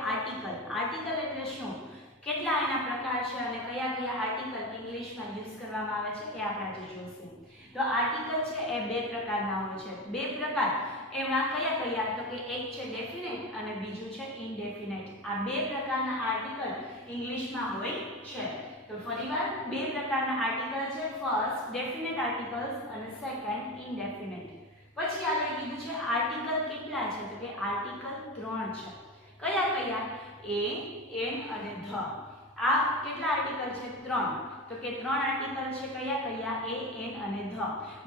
Article એટલે શું, કેટલા એના પ્રકાર છે અને કયા કયા આર્ટિકલ ઇંગ્લિશમાં યુઝ કરવામાં આવે છે એ આપણે આજે જોઈશું. તો આર્ટિકલ છે એ બે પ્રકારના હોય છે. બે પ્રકાર એમાં કયા કયા, તો કે એક છે ડેફિનેટ અને બીજું છે ઇનડેફિનેટ. આ બે પ્રકારના આર્ટિકલ ઇંગ્લિશમાં હોય છે. તો ફરીવાર બે પ્રકારના આર્ટિકલ છે. ફર્સ્ટ ડેફિનેટ આર્ટિકલ્સ અને સેકન્ડ ઇનડેફિનેટ. પછી આગળ કીધું છે આર્ટિકલ કેટલા છે, તો કે આર્ટિકલ 3 છે. કયા કયા? એ, એન અને ધ. આ કેટલા આર્ટિકલ છે? 3. તો કે 3 આર્ટિકલ છે. કયા કયા? એ, એન અને ધ.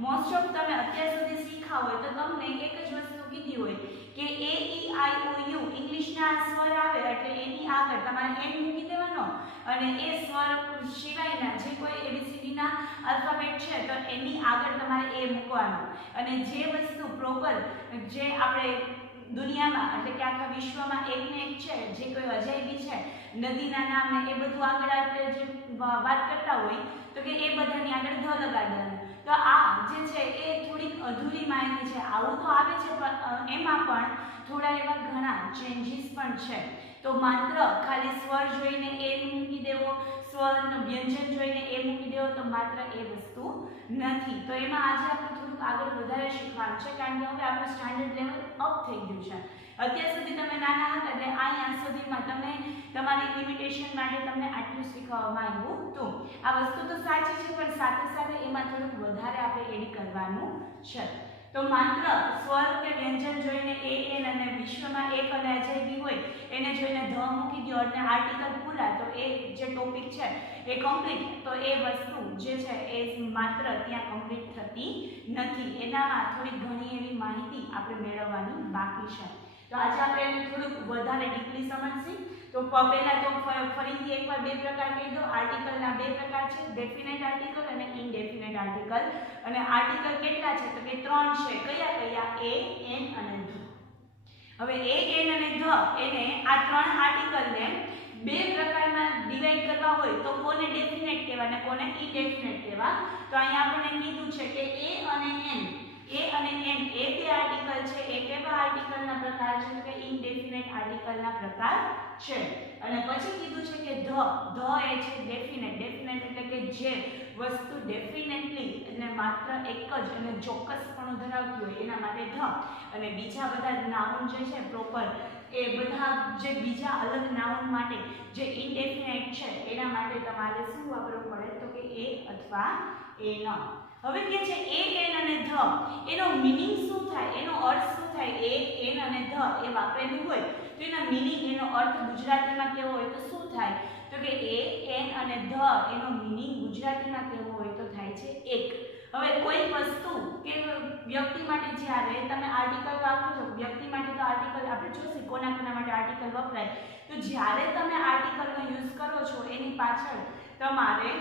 મોસ્ટ ઓફ તમે અત્યાર સુધી શીખ્યા હોય તો તમને એક જ વસ્તુ કીધી હોય કે એ, ઈ, આઈ, ઓ, યુ ઇંગ્લિશના સ્વર આવે એટલે એની આગળ તમારે એન મૂકી દેવાનો અને એ સ્વર સિવાયના જે કોઈ એબીસીડીના આલ્ફાબેટ છે તો એની આગળ તમારે એ મૂકવાનો. અને જે વસ્તુ પ્રોપર જે આપણે દુનિયામાં એટલે કે આખા વિશ્વમાં એકને એક છે, જે કોઈ અજાયબી છે, નદીના નામ ને એ બધું આગળ આપણે જે વાત કરતા હોય તો કે એ બધાની આગળ ધ લગાડવાનું. તો આ જે છે એ થોડીક અધૂરી માહિતી છે. આવું તો આવે છે પણ એમાં પણ થોડા એવા ઘણા ચેન્જીસ પણ છે. તો માત્ર ખાલી સ્વર જોઈને એ મૂકી દેવો, સ્વરનું વ્યંજન જોઈને એ મૂકી દેવો તો માત્ર એ વસ્તુ નથી. તો એમાં આજે આપણે થોડુંક આગળ વધારે શીખવાનું છે, કારણ કે હવે આપણું સ્ટાન્ડર્ડ લેવલ અપ થઈ ગયું છે. અત્યાર સુધી તમે નાના હતા એટલે અહીંયા સુધીમાં તમે તમારી લિમિટેશન માટે તમને આટલું શીખવવામાં આવ્યું હતું. આ વસ્તુ તો સાચી છે પણ સાથે સાથે એમાં થોડુંક વધારે આપણે એડ કરવાનું છે. તો માત્ર સ્વર કે વ્યંજન જોઈને એ, એન અને વિશ્વમાં એક અને અજાયબી હોય એને જોઈને ધ મૂકી દો અને આર્ટિકલ પૂરા તો એ જે ટોપિક છે એ કમ્પ્લીટ. તો એ વસ્તુ જે છે એ માત્ર ત્યાં કમ્પ્લીટ થતી નથી. એનામાં થોડી ઘણી એવી માહિતી આપણે મેળવવાની બાકી છે. તો આજે આપણે એને થોડુંક વધારે ડીપલી સમજીશું. તો પહેલા તો ફરીથી એકવાર બે પ્રકાર કહી દો. આર્ટિકલના બે પ્રકાર છે, ડેફિનેટ આર્ટિકલ અને ઇનડેફિનેટ આર્ટિકલ. અને આર્ટિકલ કેટલા છે, તો કે 3 છે. કયા કયા? એ, એન અને ધ. હવે એ, એન અને ધ એને આ 3 આર્ટિકલને બે પ્રકારમાં ડિવાઇડ કરવા હોય તો કોને ડેફિનેટ કહેવાય અને કોને ઇનડેફિનેટ કહેવાય? તો અહીંયા આપણને કીધું છે કે એ અને એન એ બે આર્ટિકલ છે. એ કેવા આર્ટિકલના પ્રકાર છે, તો કે ઇનડેફિનેટ આર્ટિકલના પ્રકાર છે. અને પછી કીધું છે કે ધ એ છે ડેફિનેટ એટલે કે જે વસ્તુ ડેફિનેટલી અને માત્ર એક જ અને ચોક્કસપણું ધરાવતી હોય એના માટે ધ. અને બીજા બધા નાઉન જે છે પ્રોપર એ બધા જે બીજા અલગ નાઉન માટે જે ઇનડેફિનેટ છે એના માટે તમારે શું વાપરવું પડે, તો કે એ અથવા એન. હવે કે છે એ, એન અને ધ એનો મીનિંગ શું થાય, એનો અર્થ શું થાય? એ, એન અને ધ એ વાપરેલું હોય તો એના મીનિંગ એનો અર્થ ગુજરાતીમાં કેવો હોય તો શું થાય, તો કે એ, એન અને ધ એનો મીનિંગ ગુજરાતીમાં કેવો હોય તો થાય છે એક. હવે કોઈ વસ્તુ કે વ્યક્તિ માટે જ્યારે તમે આર્ટિકલ વાપરો છો, વ્યક્તિ માટે તો આર્ટિકલ આપણે જોઈશું કોના માટે આર્ટિકલ વપરાય. તો જ્યારે તમે આર્ટિકલનો યુઝ કરો છો એની પાછળ તમારે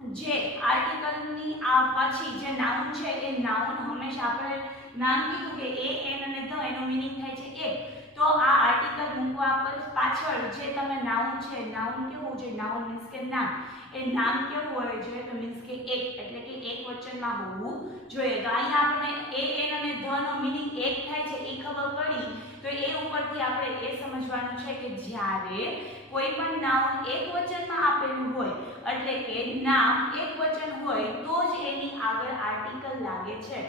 જે આર્ટિકલની આ પછી જે નાઉન છે એ નાઉન હંમેશા આપણે નામ કીધું કે એ, એન અને ધ એનો મીનિંગ થાય છે એક. તો આ આર્ટિકલ મૂકવા પાછળ જે તમે નાઉન છે, નાઉન કેવું છે, નાઉન મીન્સ કે નામ, એ નામ કેવું હોય છે તો મીન્સ કે એક એટલે કે એક વચનમાં હોવું જોઈએ. તો અહીંયા આપણે એ, એન અને ધ નો મીનિંગ એક થાય છે એ ખબર પડી. તો એ ઉપરથી આપણે એ સમજવાનું છે કે જ્યારે કોઈ પણ નાઉન એક વચનમાં આપેલું હોય એટલે કે નામ એક વચન હોય તો જ એની આગળ આર્ટિકલ લાગે છે.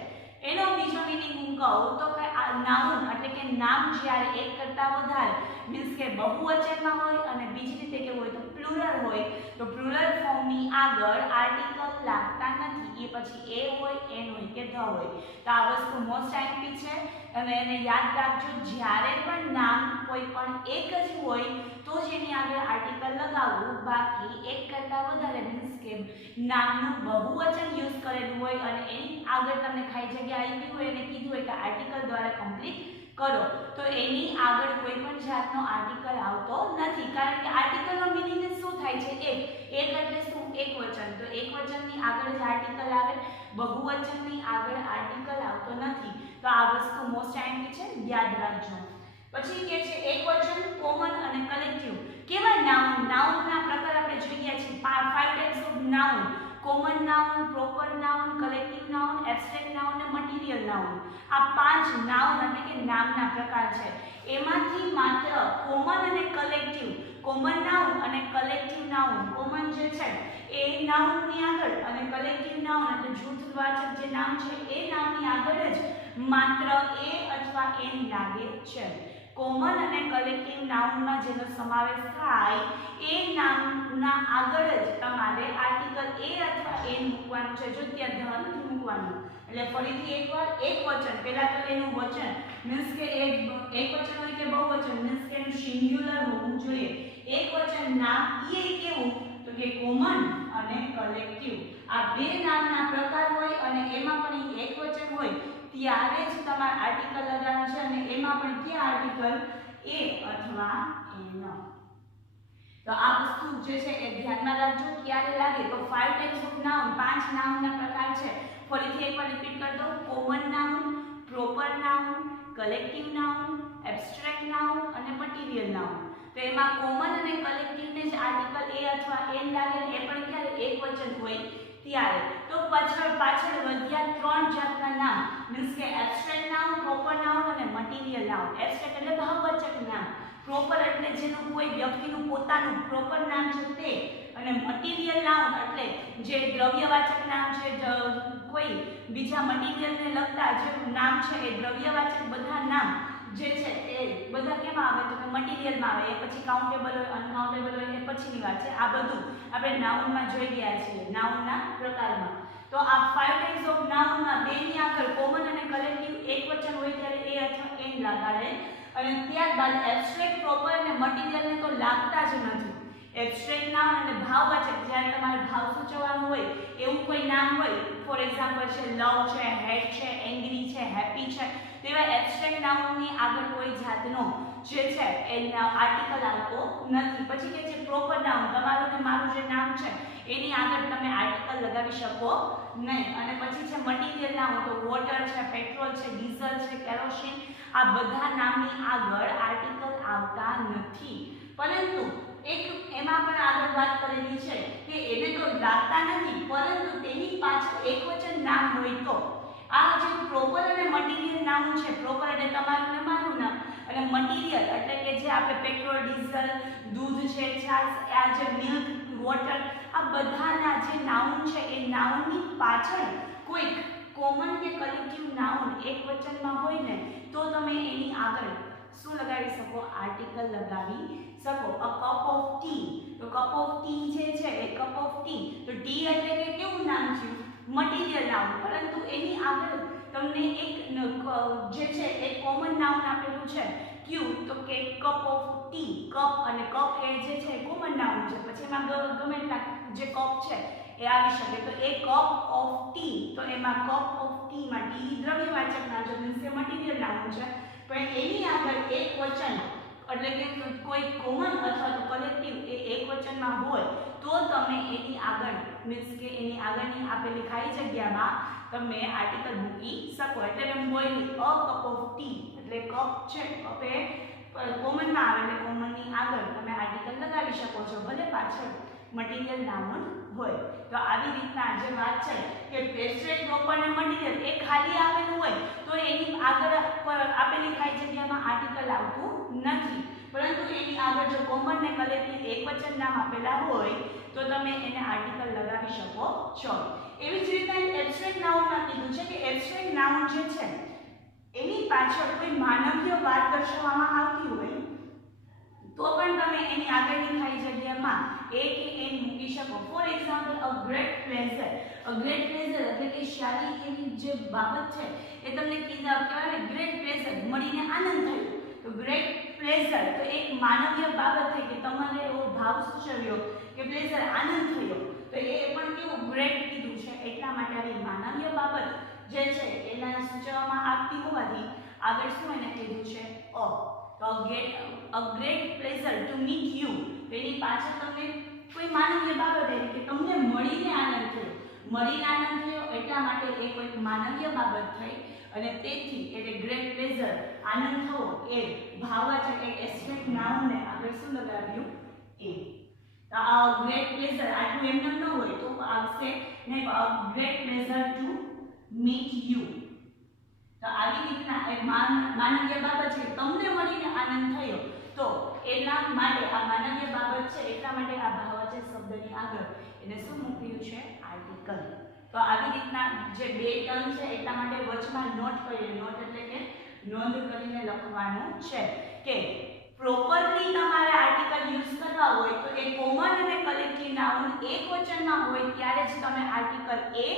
એનો બીજો મીનિંગ હું કહું તો કે આ નાઉન એટલે કે નામ જ્યારે એક કરતાં વધારે મીન્સ કે બહુવચનમાં હોય અને બીજી રીતે કેવું હોય તો પ્લુરલ હોય તો પ્લુરલ ફોર્મની આગળ આર્ટિકલ લાગતા નથી. એ પછી એ હોય, એન હોય કે ધ હોય. તો આ વસ્તુ મોસ્ટ આઈમ્પી છે અને એને યાદ રાખજો. જ્યારે પણ નામ કોઈ પણ એક જ હોય તો જ એની આગળ આર્ટિકલ લગાવવું. બાકી એક કરતાં વધારે મીન્સ કે નામનું બહુવચન યુઝ કરેલું હોય અને એની આગળ તમને ખાલી જગ્યા આપી હોય અને કીધું હોય કે આર્ટિકલ દ્વારા કમ્પ્લીટ કરો તો એની આગળ કોઈ પણ જાતનો આર્ટિકલ આવતો નથી. કારણ કે આર્ટિકલનો મીનિંગ શું થાય છે? એક એટલે શું? એક વચન. તો એક વચનની આગળ જ આર્ટિકલ આવે, બહુવચનની આગળ આર્ટિકલ આવતો નથી. તો આ વસ્તુ મોસ્ટ આઈમ્પી છે, યાદ રાખજો. પછી કે છે એક વચન, કોમન અને કલેક્ટિવ. કેવા નાઉન? નાઉનના પ્રકાર આપણે જોઈ ગયા છે 5 types of noun: common noun, proper noun, collective noun, abstract noun અને મટીરિયલ નાઉન. આ 5 નાઉન એટલે કે નામના પ્રકાર છે. એમાંથી માત્ર કોમન અને કોમન નાઉન અને કલેક્ટિવ નાઉન, કોમન જે છે એ નાઉનની આગળ અને કલેક્ટિવ નાઉન એટલે જૂથવાચક જે નામ છે એ નામની આગળ જ માત્ર એ અથવા એન લાગે છે. કોમન અને કલેક્ટિવ નાઉનમાં જેનો સમાવેશ થાય એ નામના આગળ જ તમારે આર્ટિકલ એ અથવા એન મૂકવાનું છે. જો ત્યાં ધ નથી મૂકવાનું. એટલે ફરીથી એકવાર એક વચન, પહેલા તો એનું વચન મીન્સ કે એક વચન હોય કે બહુવચન મીન્સ કે એનું સિંગ્યુલર હોવું જોઈએ. એક વચન નામ એ કેવું તો કે કોમન અને કલેક્ટિવ. આ બે નામના પ્રકાર હોય અને એમાં પણ એક વચન હોય ત્યારે જ તમારે આર્ટિકલ લગાવવાનું છે અને એમાં પણ કયા આર્ટિકલ એ અથવા એન. તો આ વસ્તુ જે છે એ ધ્યાનમાં રાખજો. ક્યારે લાગે તો 5 ટાઈપ્સ ઓફ નાઉન, 5 નાઉનના પ્રકાર છે. ફરીથી એકવાર રિપીટ કરી દઉં. Common noun, proper noun, collective noun, abstract noun અને મટીરીયલ નાઉન. તો એમાં કોમન અને કલેક્ટિવને જ આર્ટિકલ એ અથવા એન લાગે એ પણ ક્યારે એક વચન હોય ત્યારે. તો પાછળ વધ્યા 3 જાતના નામ મીન્સ કે એબ્સ્ટ્રેક્ટ નાઉન, પ્રોપર નાઉન અને મટીરીયલ નાઉન. એબ્સ્ટ્રેક્ટ એટલે ભાવવાચક નામ, પ્રોપર એટલે જેનું કોઈ વ્યક્તિનું પોતાનું પ્રોપર નામ છે તે, અને મટીરીયલ નાઉન એટલે જે દ્રવ્યવાચક નામ છે, કોઈ બીજા મટીરીયલને લગતા જે નામ છે એ દ્રવ્યવાચક બધા નામ જે છે એ બધા કેમાં આવે તો કે મટીરીયલમાં આવે. એ પછી કાઉન્ટેબલ હોય, અનકાઉન્ટેબલ હોય એ પછીની વાત છે. આ બધું આપણે નાઉનમાં જોઈ ગયા છીએ નાઉનના પ્રકારમાં. તો આ 5 ટાઈપ્સ ઓફ નાઉનમાં બેની આગળ કોમન અને કલેક્ટિવ એક વચન હોય ત્યારે એ અથવા એન લગાડે અને ત્યારબાદ એબ્સ્ટ્રેક્ટ, પ્રોપર અને મટીરીયલને તો લાગતા જ નથી. એબ્સ્ટ્રેક્ટ નામ અને ભાવવાચક જ્યારે તમારે ભાવ સૂચવવાનું હોય એવું કોઈ નામ હોય, ફોર એક્ઝામ્પલ છે લવ છે, હેટ છે, એંગ્રી છે, હેપી છે, તેવા એબ્સ્ટ્રેક્ટ નાઉનની આગળ કોઈ જાતનો જે છે એ આર્ટિકલ આવતો નથી. પછી કે છે પ્રોપર નાઉન, તમારું ને મારું જે નામ છે એની આગળ તમે આર્ટિકલ લગાવી શકો નહીં. અને પછી છે મટીરીયલ નામ, તો વોટર છે, પેટ્રોલ છે, ડીઝલ છે, કેરોસીન, આ બધા નામની આગળ આર્ટિકલ આવતા નથી. પરંતુ એક એમાં પણ આગળ વાત કરેલી છે કે એને તો લાગતા નથી પરંતુ તેની પાછળ એકવચન નામ હોય તો. આ જે પ્રોપર અને મટીરીયલ નામ છે, પ્રોપર એટલે તમારું ને મારું નામ અને મટીરીયલ એટલે કે જે આપણે પેટ્રોલ, ડીઝલ, દૂધ છે, છાશ, આ જે મિલ્ક, વોટર, આ બધાના જે નાઉન છે એ નાઉનની પાછળ કોઈક કોમન કે કલેક્ટિવ નાઉન એક વચનમાં હોય ને તો તમે એની આગળ શું લગાવી શકો? આર્ટિકલ લગાવી શકો. અ કપ ઓફ ટી, તો કપ ઓફ ટી જે છે એ કપ ઓફ ટી, તો ટી એટલે કે કેવું નામ છે? Material noun. પરંતુ એની આગળ તમને એક જે છે એ કોમન નાઉન આપેલું છે ક્યુ, તો કે કપ ઓફ ટી. કપ અને કપ એ જે છે કોમન નાઉન છે. પછી એમાં ગમે એટલા જે કપ છે એ આવી શકે. તો એ કપ ઓફ ટી, તો એમાં કપ ઓફ ટી માં ટી દ્રવ્યવાચક નામ છે મીન્સ કે મટીરીયલ નાઉન છે. પણ એની આગળ એક વચન એટલે કે કોઈ કોમન અથવા તો કલેક્ટિવ એ એક વચનમાં હોય તો તમે એની આગળ મીન્સ કે એની આગળની આપેલી ખાલી જગ્યામાં તમે આર્ટિકલ મૂકી શકો. એટલે એમ બોલી અ કપ ઓફ ટી એટલે કપ છે, કપ એ કોમનમાં આવે એટલે કોમનની આગળ તમે આર્ટિકલ લગાવી શકો છો ભલે પાછળ મટીરીયલ નાઉન હોય. તો આવી રીતના જે વાત છે કે એબ્સ્ટ્રેક્ટ, પ્રોપર અને મટીરીયલ એ ખાલી આપેલું હોય તો એની આગળ આપેલી ખાલી જગ્યામાં આર્ટિકલ આવતું નથી. પરંતુ એની આગળ જો કોમન ને કલેક્ટિવ એકવચન નામ આપેલા હોય તો તમે એને આર્ટિકલ લગાવી શકો છો. એવી જ રીતના એબ્સ્ટ્રેક્ટ નાઉનમાં કીધું છે કે એબ્સ્ટ્રેક્ટ નાઉન જે છે એની પાછળ કોઈ માનવીય વાત દર્શાવવામાં આવતી હોય તો પણ તમે એની આગળની ખાલી જગ્યામાં એ કે એન મૂકી શકો. For example a great pleasure. A great pleasure એટલે કે સારી એવી જે બાબત છે એ તમને કહેવાય ગ્રેટ પ્લેઝર, મળીને આનંદ થયો. તો ગ્રેટ પ્લેઝર તો એક માનવીય બાબત થઈ કે તમારે એવો ભાવ સૂચવ્યો કે પ્લેઝર આનંદ થયો તો એ પણ કેવું ગ્રેટ કીધું છે. એટલા માટે આવી માનવીય બાબત જે છે એના સૂચવવામાં આવતી હોવાથી આગળ શું એને કીધું છે અ. તો a great pleasure to meet you. એની પાછળ તમને કોઈ માનવીય બાબત એટલે કે તમને મળીને આનંદ થયો. મળીને આનંદ થયો એટલા માટે એ કોઈ માનવીય બાબત થઈ અને તેથી એટલે ગ્રેટ પ્લેઝર આનંદ થવો એ ભાવવાચક એક એબ્સ્ટ્રેક્ટ નાઉનને આગળ શું લગાવ્યું એ. તો આ ગ્રેટ પ્લેઝર આટલું એમને ન હોય તો આવશે ને great pleasure to meet you. તો આવી રીતના એક માનવીય બાબત છે તમને મળીને આનંદ થયો તો એના માટે આ માનવીય બાબત શબ્દની આગળ એને શું મૂક્યું છે? આર્ટિકલ. તો આવી રીતના જે બે ટર્મ છે એટલા માટે વચમાં નોટ કરીને, નોટ એટલે કે નોંધ કરીને લખવાનું છે કે પ્રોપરલી તમારે આર્ટિકલ યુઝ કરવા હોય તો એ કોમન અને કલેક્ટિવ નાઉન એકવચનમાં હોય ત્યારે જ તમે આર્ટિકલ એ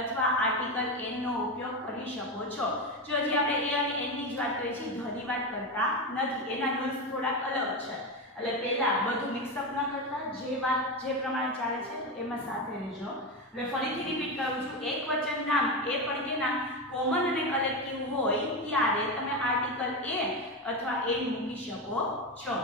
અથવા આર્ટિકલ એન નો ઉપયોગ કરી શકો છો. જો હજી આપણે એ અને એન ની જ વાત કરીએ છીએ, ધની વાત કરતા નથી. એના રૂલ્સ થોડાક અલગ છે. એટલે પહેલા બધું મિક્સઅપ ન કરતા, જે વાત જે પ્રમાણે ચાલે છે એમાં સાથે રહેજો. એટલે ફરીથી રિપીટ કરું છું, એક વચન નામ એ પણ કેના કોમન અને કલેક્ટિવ હોય ત્યારે તમે આર્ટિકલ એ અથવા એન મૂકી શકો છો.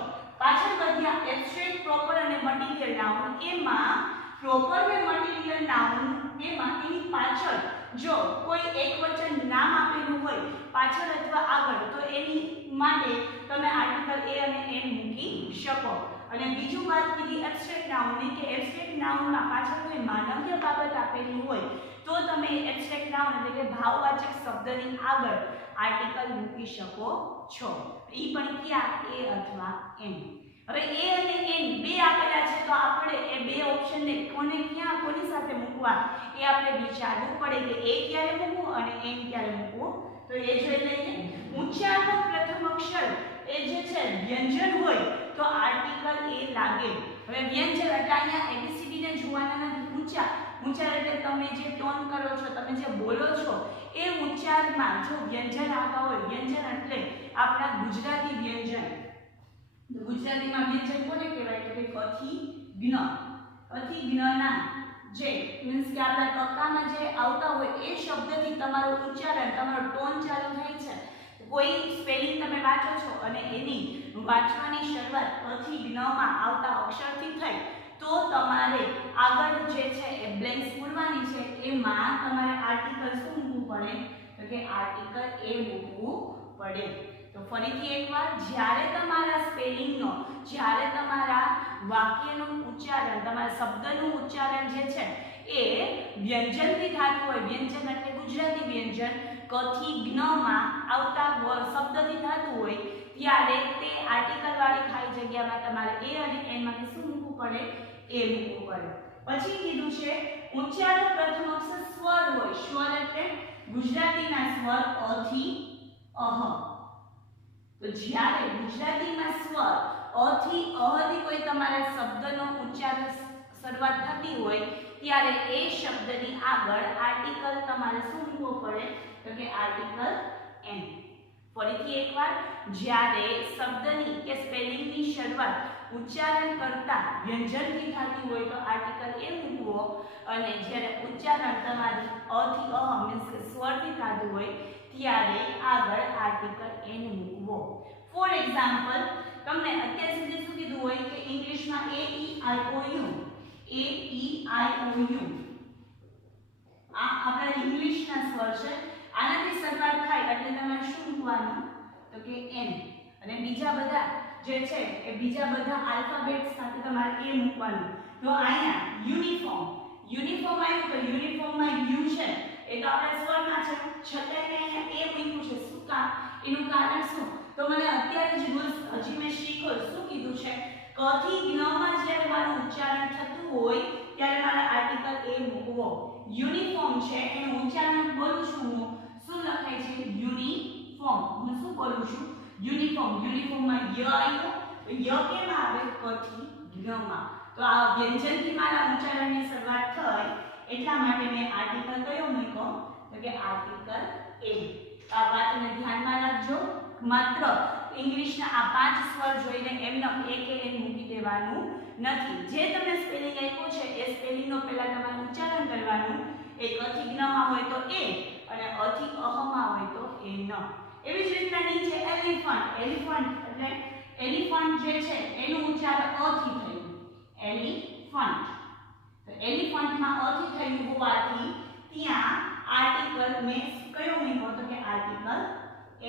પાછળ વધ્યા એબ્સ્ટ્રેક્ટ, પ્રોપર અને મટીરીયલ નાઉન. એમાં પ્રોપર અને મટીરીયલ નાઉન એમાં એની પાછળ જો કોઈ એકવચન નામ આપેલું હોય પાછળ અથવા આગળ તો એની માટે તમે આર્ટિકલ એ અને એન મૂકી શકો. અને બીજું વાત કીધી એબ્સ્ટ્રેક્ટ નાઉનની કે એબ્સ્ટ્રેક્ટ નાઉનમાં પાછળ કોઈ માનવીય બાબત આપેલી હોય તો તમે એબ્સ્ટ્રેક્ટ નાઉન એટલે કે ભાવવાચક શબ્દની આગળ આર્ટિકલ મૂકી શકો છો. ઈ પણ ક્યાં? એ અથવા એન. હવે એ અને એન બે આપેલા છે તો આપણે એ બે ઓપ્શનને કોને ક્યાં કોની સાથે મૂકવા એ આપણે વિચારવું પડે કે એ ક્યારે મૂકવું અને એન ક્યારે મૂકવું. તો એ જોઈ લઈએ. ઉચ્ચારનો પ્રથમ અક્ષર એ જે છે વ્યંજન હોય તો આર્ટિકલ એ લાગે. હવે વ્યંજન એટલે અહીંયા એબીસીડી ને જોવાના નથી. ઉચ્ચાર એટલે તમે જે ટોન કરો છો, તમે જે બોલો છો એ ઉચ્ચારમાં જો વ્યંજન આવતા હોય, વ્યંજન એટલે આપણા ગુજરાતી વ્યંજન. ગુજરાતીમાં વ્યંજન કોને કહેવાય? કે કથી જ્ઞ. કથી જ્ઞના જે મીન્સ કે આપણા કક્કામાં જે આવતા હોય એ શબ્દથી તમારું ઉચ્ચારણ, તમારો ટોન ચાલુ થાય છે. કોઈ સ્પેલિંગ તમે વાંચો છો અને એની વાંચવાની શરૂઆત કથી જ્ઞમાં આવતા અક્ષરથી થઈ તો તમારે આગળ જે છે એ બ્લેન્ક્સ પૂરવાની છે. એમાં તમારે આર્ટિકલ શું મૂકવું પડે? તો કે આર્ટિકલ એ મૂકવું પડે. તો ફરીથી એકવાર, જ્યારે તમારા સ્પેલિંગનો, જ્યારે તમારા વાક્યનું ઉચ્ચારણ, તમારા શબ્દનું ઉચ્ચારણ જે છે એ વ્યંજનથી થતું હોય, વ્યંજન એટલે ગુજરાતી વ્યંજન કથી જ્ઞમાં આવતા શબ્દથી થતું હોય ત્યારે તે આર્ટિકલ વાળી ખાલી જગ્યામાં તમારે એ અને એન માટે શું મૂકવું પડે? એ મૂકવું પડે. પછી કીધું છે ઉચ્ચારનો પ્રથમ અક્ષર સ્વર હોય. સ્વર એટલે ગુજરાતીના સ્વર અ થી અહ. તો જ્યારે ગુજરાતીમાં સ્વર અ થી અહ થી કોઈ તમારા શબ્દનો ઉચ્ચારણ શરૂઆત થતી હોય ત્યારે એ શબ્દની આગળ આર્ટિકલ તમારે શું મૂકવો પડે? તો કે આર્ટિકલ એન. ફરીથી એકવાર, જ્યારે શબ્દની કે સ્પેલિંગની શરૂઆત ઉચ્ચારણ કરતા વ્યંજનથી થતી હોય તો આર્ટિકલ એ મૂકવો અને જ્યારે ઉચ્ચારણ તમારી અ થી અહ મીન્સ કે સ્વરથી થતું હોય ત્યારે આગળ આર્ટિકલ એન મૂકવો. ફોર એક્ઝામ્પલ, તમને અત્યાર સુધી શું કીધું હોય કે ઇંગ્લિશમાં એ ઈ આઈ ઓ you, A E I O you આ આપણા ઇંગ્લિશના સ્વર છે. આનાથી શરૂઆત થાય એટલે તમારે શું મૂકવાનું? તો કે એન. અને બીજા બધા જે છે એ બીજા બધા આલ્ફાબેટ સાથે તમારે એ મૂકવાનું. તો અહીંયા યુનિફોર્મ, યુનિફોર્મ આવ્યું તો યુનિફોર્મમાં યુ છે એ તો આપણા સ્વરમાં છે, છતાંય અહીંયા એ મૂક્યું છે. શું કામ? એનું કારણ શું? તો મને અત્યારે જ રૂલ્સ હજી મેં શીખ્યો. શું કીધું છે? કથી જ્ઞમાં જ્યારે મારું ઉચ્ચારણ થતું હોય ત્યારે મારે આર્ટિકલ એ મૂકવો. યુનિફોર્મ છે એનું ઉચ્ચારણ બોલું છું હું, શું લખાય છે? યુનિફોર્મ. હું શું બોલું છું? યુનિફોર્મ. યુનિફોર્મમાં ય આવ્યો તો ય કેમ આવે? કથી જ્ઞમાં. તો આ વ્યંજનથી મારા ઉચ્ચારણની શરૂઆત થઈ એટલા માટે મેં આર્ટિકલ કયો મૂક્યો? તો કે આર્ટિકલ એ. આ વાતને ધ્યાનમાં રાખજો. માત્ર ઇંગ્લિશના આ 5 સ્વર જોઈને એમનો એક એન મૂકી દેવાનું નથી. જે તમને સ્પેલિંગ આપ્યું છે એ સ્પેલિંગનો પહેલા તમારે ઉચ્ચારણ કરવાનું. એ કથી જ્ઞમાં હોય તો એ અને અ થી અહમાં હોય તો એ ન. એવી જ રીતના નીચે એલિફન્ટ. એલિફન્ટ એટલે એલિફન્ટ જે છે એનું ઉચ્ચારણ અ થી થયું. એલિફન્ટ. તો એલિફન્ટમાં અ થી થયું હોવાથી ત્યાં આર્ટિકલ મેં કયો મૂક્યો? તો કે આર્ટિકલ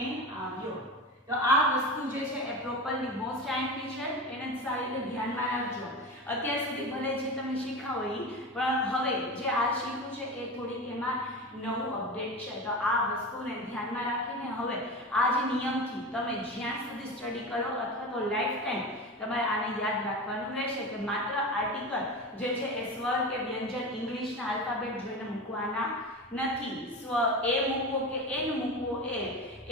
એન આવ્યો. તો આ વસ્તુ જે છે એ પ્રોપરલી મોસ્ટ આઈમ્પી છે. એને સારી રીતે ધ્યાનમાં રાખજો. અત્યાર સુધી ભલે જે તમે શીખ્યા હોય પણ હવે જે આ શીખ્યું છે એ થોડીક એમાં નવું અપડેટ છે. તો આ વસ્તુને ધ્યાનમાં રાખીને હવે આ જ નિયમથી તમે જ્યાં સુધી સ્ટડી કરો અથવા તો લાઈફ ટાઈમ તમારે આને યાદ રાખવાનું રહેશે કે માત્ર આર્ટિકલ જે છે એ સ્વર કે વ્યંજન ઇંગ્લિશના આલ્ફાબેટ જોઈને મૂકવાના નથી. સ્વ એ મૂકવો કે એન મૂકવો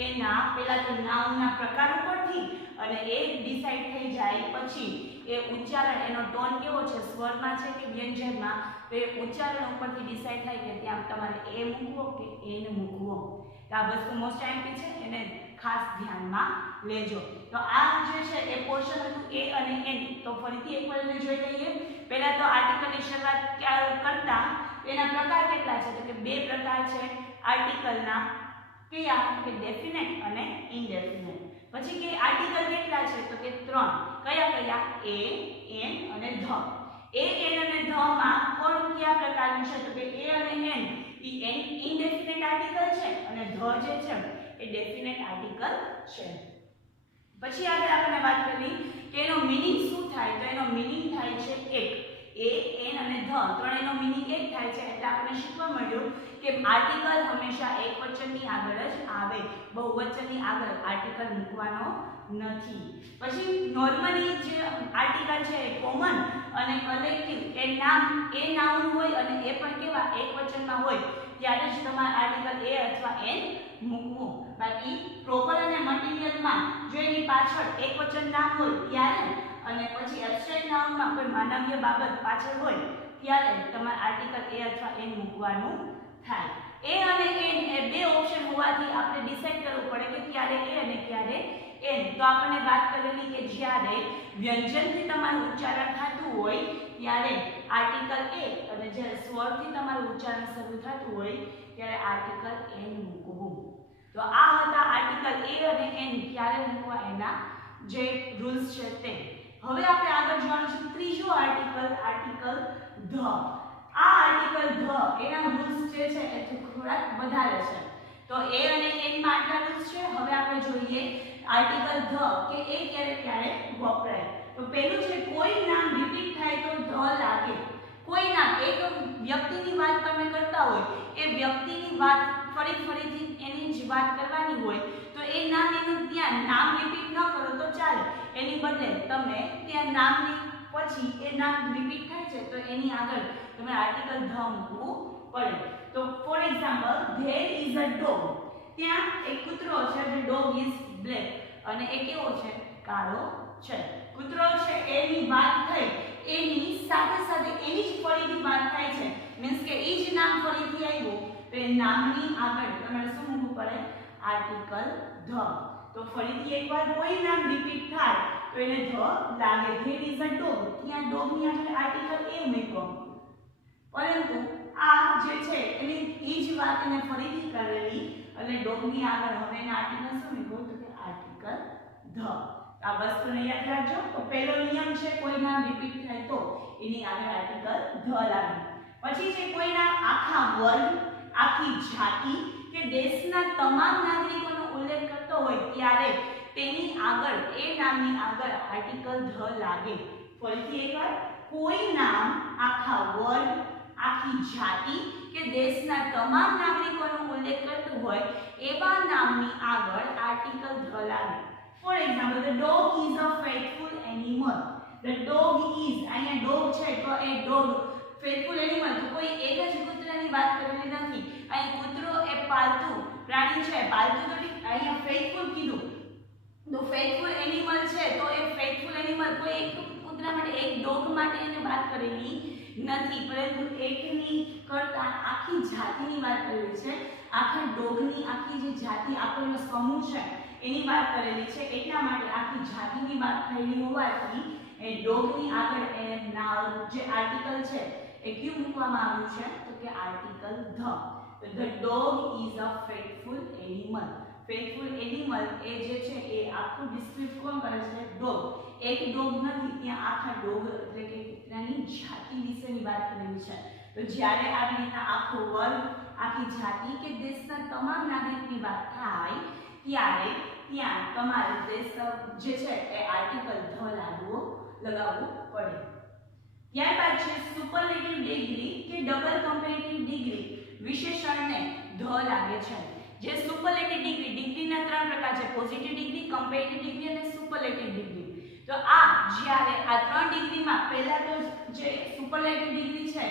એના પહેલા તો નાઉનના પ્રકાર ઉપરથી અને એ ડિસાઈડ થઈ જાય પછી એ ઉચ્ચારણ એનો ટોન કેવો છે, સ્વરમાં છે કે વ્યંજનમાં, તો એ ઉચ્ચારણ ઉપરથી ડિસાઈડ થાય કે ત્યાં તમારે એ મૂકવો કે એન મૂકવો. તો આ વસ્તુ મોસ્ટ આઈમ્પી છે, એને ખાસ ધ્યાનમાં લેજો. તો આ જે છે એ પોર્શન હતું એ અને એન. તો ફરીથી એકવાર એને જોઈ લઈએ. પહેલા તો આર્ટિકલની શરૂઆત કરતા એના પ્રકાર કેટલા છે, તો કે બે પ્રકાર છે આર્ટિકલના. કયા? કે ડેફિનેટ અને ઇનડેફિનેટ. પછી કે આર્ટિકલ કેટલા છે, તો કે 3. કયા કયા? એ, એન અને ધ. એ, એન અને ધ માં કોણ કયા પ્રકારનું છે, તો કે એ અને એન એ ઇનડેફિનેટ આર્ટિકલ છે અને ધ જે છે એ ડેફિનેટ આર્ટિકલ છે. પછી આગળ આપણે વાત કરી કે એનો મીનિંગ શું થાય, તો એનો મીનિંગ થાય છે એક. એ, એન અને ધ ત્રણેયનો મીનિંગ એક થાય છે. એટલે આપણને શીખવા મળ્યું કે આર્ટિકલ હંમેશા એકવચનની આગળ જ આવે, બહુવચનની આગળ આર્ટિકલ મૂકવાનો નથી. પછી નોર્મલી જે આર્ટિકલ છે એ કોમન અને કલેક્ટિવ એ નાઉન હોય અને એ પણ કેવા એકવચનમાં હોય ત્યારે જ તમારે આર્ટિકલ એ અથવા એન મૂકવું. બાકી પ્રોપર અને મટીરીયલમાં જો એની પાછળ એકવચન નામ હોય ત્યારે અને પછી એબ્સ્ટ્રેક્ટ નાઉનમાં કોઈ માનવીય બાબત પાછળ હોય ત્યારે તમારે આર્ટિકલ એ અથવા એન મૂકવાનું થાય. એ અને એન એ બે ઓપ્શન હોવાથી આપણે ડિસાઈડ કરવું પડે કે ક્યારે એ અને ક્યારે એન. તો આપણે વાત કરેલી કે જ્યારે વ્યંજનથી તમારું ઉચ્ચારણ થતું હોય ત્યારે આર્ટિકલ એ અને જ્યારે સ્વરથી તમારું ઉચ્ચારણ શરૂ થતું હોય ત્યારે આર્ટિકલ એન મૂકવું. તો આ હતા આર્ટિકલ એ અને એન ક્યારે મૂકવા એના જે રૂલ્સ છે તે. હવે આપણે આગળ જોવાનું છે ત્રીજો આર્ટિકલ ધ. આ આર્ટિકલ ધ એના રૂલ્સ જે છે એ થોડાક વધારે છે. તો એ અને એન માં આટલા રૂલ્સ છે. હવે આપણે જોઈએ આર્ટિકલ ધ કે એ ક્યારે વપરાય. તો પહેલું છે કોઈ નામ રિપીટ થાય તો ધ લાગે. કોઈ નામ, એક વ્યક્તિની વાત તમે કરતા હોય, એ વ્યક્તિની વાત ફરીથી એની જ વાત કરવાની હોય તો એ નામ એનું ત્યાં નામ રિપીટ ન કરો તો ચાલે. એની બદલે તમે ત્યાં નામની પછી એ નામ રિપીટ થાય છે તો એની આગળ તમે આર્ટિકલ ધ મૂકવું પડે. તો for example there is a dog. ત્યાં એક કૂતરો છે, the dog is black અને એ કેવો છે? કાળો છે. કૂતરો છે એની વાત થઈ, એની સાથે સાથે એની જ ફરીથી વાત થાય છે, મીન્સ કે એ જ નામ ફરીથી આવ્યું તો એ નામની આગળ તમારે શું મૂકવું પડે? Article the. તો ફરીથી એકવાર કોઈ નામ રિપીટ થાય તો એને ધ લાગે. ધેર ઇઝ અ ડોગ, ત્યાં ડોગ ની આગળ આર્ટિકલ એ મૂક્યો, પરંતુ આ જે છે એની એ જ વાત એને ફરીથી કરેલી એટલે ડોગ ની આગળ હવે એના આર્ટિકલ શું મૂક્યો? તો કે આર્ટિકલ ધ. આ વસ્તુને યાદ રાખજો. તો પહેલો નિયમ છે કોઈ નામ રિપીટ થાય તો એની આગળ આર્ટિકલ ધ લાગે. પછી છે કોઈના આખા વર્ગ, આખી જાતિ કે દેશના તમામ નાગરિકોનો ઉલ્લેખ કરતો હોય ત્યારે તેની આગળ એ નામની આગળ આર્ટિકલ ધ લાગે. ફરીથી એકવાર કોઈ નામ આખા વર્ગ, આખી જાતિ કે દેશના તમામ નાગરિકોનો ઉલ્લેખ કરતો હોય એવા નામની આગળ આર્ટિકલ ધ લાગે. For example, the dog is a faithful animal. The dog is, અહીંયા dog છે તો એ dog faithful animal તો કોઈ એક જ કૂતરાની વાત કરેલી નથી. અહીં કૂતરો એ પાલતુ પ્રાણી છે, પાલતુ તો અહીંયા faithful કીધું તો faithful animal છે તો એ faithful animal કોઈ એક કૂતરા માટે, એક dog માટે એને વાત કરેલી નથી, પરંતુ એકની કરતા આખી જાતિની વાત કરેલી છે. આખા ડોગની આખી જે જાતિ, આખો એનો સમૂહ છે એની વાત કરેલી છે. એટલા માટે આખી જાતિની વાત થયેલી હોવાથી એ ડોગની આગળ એના જે આર્ટિકલ છે એ ક્યું મૂકવામાં આવ્યું છે? તો કે article the. The dog is a faithful animal. Faithful animal એ જે છે એ આખું ડિસ્ક્રિપ્ટ કોણ કરે છે? ડોગ. એક ડોગ નથી, ત્યાં આખા ડોગ એટલે કે કૂતરાની જાતિ વિશેની વાત કરેલી છે. તો જ્યારે આવી રીતના આખો વર્ગ, આખી જાતિ કે દેશના તમામ નાગરિકની વાત થાય ત્યારે ત્યાં તમારે દેશ જે છે એ આર્ટિકલ ધ લગાવવું પડે. ત્યારબાદ છે સુપરલેટિવ ડિગ્રી કે ડબલ કમ્પેરેટિવ ડિગ્રી. વિશેષણને ધ લાગે છે. જે સુપરલેટિવ ડિગ્રીના ત્રણ પ્રકાર છે: પોઝિટિવ ડિગ્રી, કમ્પેરેટિવ ડિગ્રી અને સુપરલેટિવ ડિગ્રી. તો આ જ્યારે આ 3 ડિગ્રીમાં પહેલા તો જે સુપરલેટિવ ડિગ્રી છે